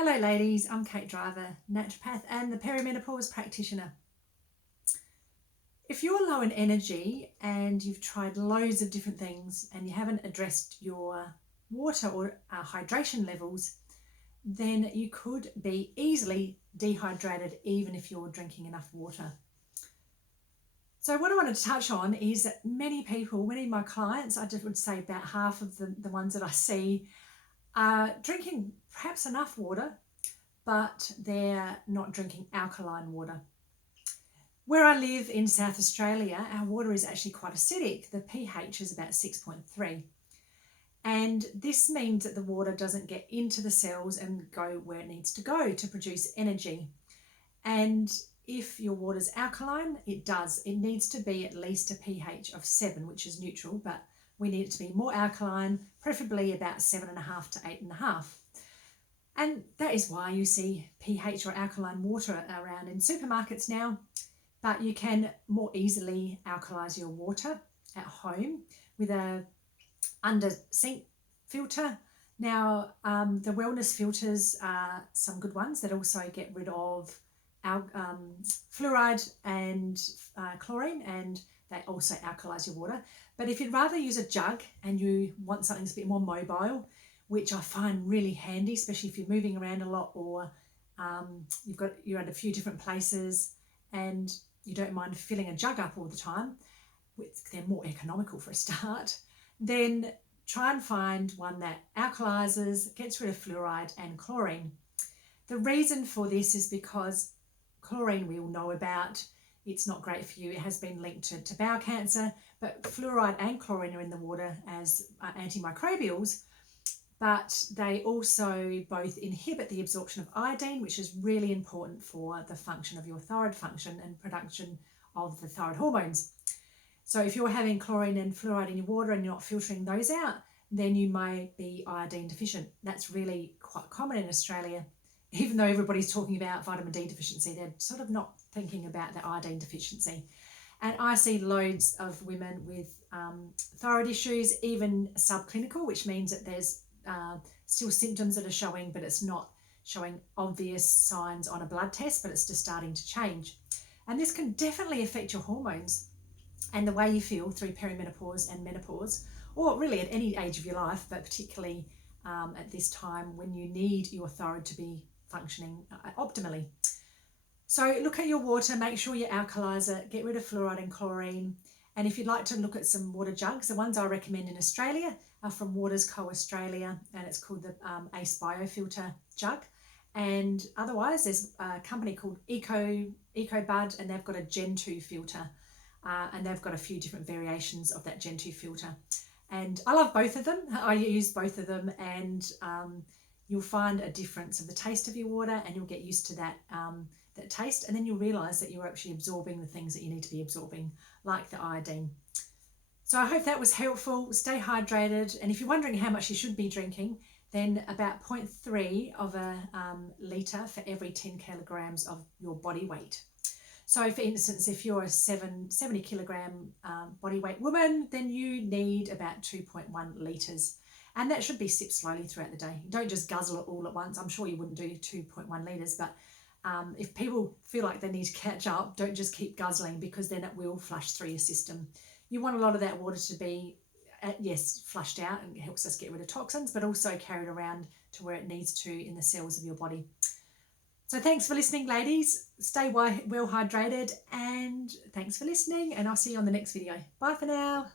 Hello ladies, I'm Kate Driver, naturopath and the perimenopause practitioner. If you're low in energy and you've tried loads of different things and you haven't addressed your water or hydration levels, then you could be easily dehydrated even if you're drinking enough water. So what I wanted to touch on is that many of my clients, I just would say about half of the ones that I see, are drinking perhaps enough water, but they're not drinking alkaline water. Where I live in South Australia, our water is actually quite acidic. The pH is about 6.3. And this means that the water doesn't get into the cells and go where it needs to go to produce energy. And if your water's alkaline, it does. It needs to be at least a pH of 7, which is neutral, but we need it to be more alkaline, preferably about 7.5 to 8.5. And that is why you see pH or alkaline water around in supermarkets now, but you can more easily alkalise your water at home with a under sink filter. Now, the wellness filters are some good ones that also get rid of fluoride and chlorine, and they also alkalise your water. But if you'd rather use a jug and you want something that's a bit more mobile, which I find really handy, especially if you're moving around a lot or you're at a few different places and you don't mind filling a jug up all the time, they're more economical for a start, then try and find one that alkalises, gets rid of fluoride and chlorine. The reason for this is because chlorine we all know about. It's not great for you. It has been linked to bowel cancer, but fluoride and chlorine are in the water as antimicrobials, but they also both inhibit the absorption of iodine, which is really important for the function of your thyroid function and production of the thyroid hormones. So if you're having chlorine and fluoride in your water and you're not filtering those out, then you may be iodine deficient. That's really quite common in Australia. Even though everybody's talking about vitamin D deficiency, they're sort of not thinking about the iodine deficiency. And I see loads of women with thyroid issues, even subclinical, which means that there's still symptoms that are showing, but it's not showing obvious signs on a blood test, but it's just starting to change. And this can definitely affect your hormones and the way you feel through perimenopause and menopause, or really at any age of your life, but particularly at this time when you need your thyroid to be functioning optimally. So look at your water, make sure you alkalise it, get rid of fluoride and chlorine. And if you'd like to look at some water jugs, the ones I recommend in Australia are from Waters Co Australia, and it's called the Ace Biofilter jug. And otherwise, there's a company called EcoBud, and they've got a Gen 2 filter, and they've got a few different variations of that Gen 2 filter. And I love both of them. I use both of them, and you'll find a difference of the taste of your water, and you'll get used to that taste, and then you'll realise that you're actually absorbing the things that you need to be absorbing, like the iodine. So I hope that was helpful. Stay hydrated, and if you're wondering how much you should be drinking, then about 0.3 of a litre for every 10 kilograms of your body weight. So for instance, if you're a 70 kilogram body weight woman, then you need about 2.1 litres. And that should be sipped slowly throughout the day. Don't just guzzle it all at once. I'm sure you wouldn't do 2.1 litres, but if people feel like they need to catch up, don't just keep guzzling, because then it will flush through your system. You want a lot of that water to be, yes, flushed out, and it helps us get rid of toxins, but also carried around to where it needs to in the cells of your body. So thanks for listening, ladies. Stay well hydrated, and thanks for listening, and I'll see you on the next video. Bye for now.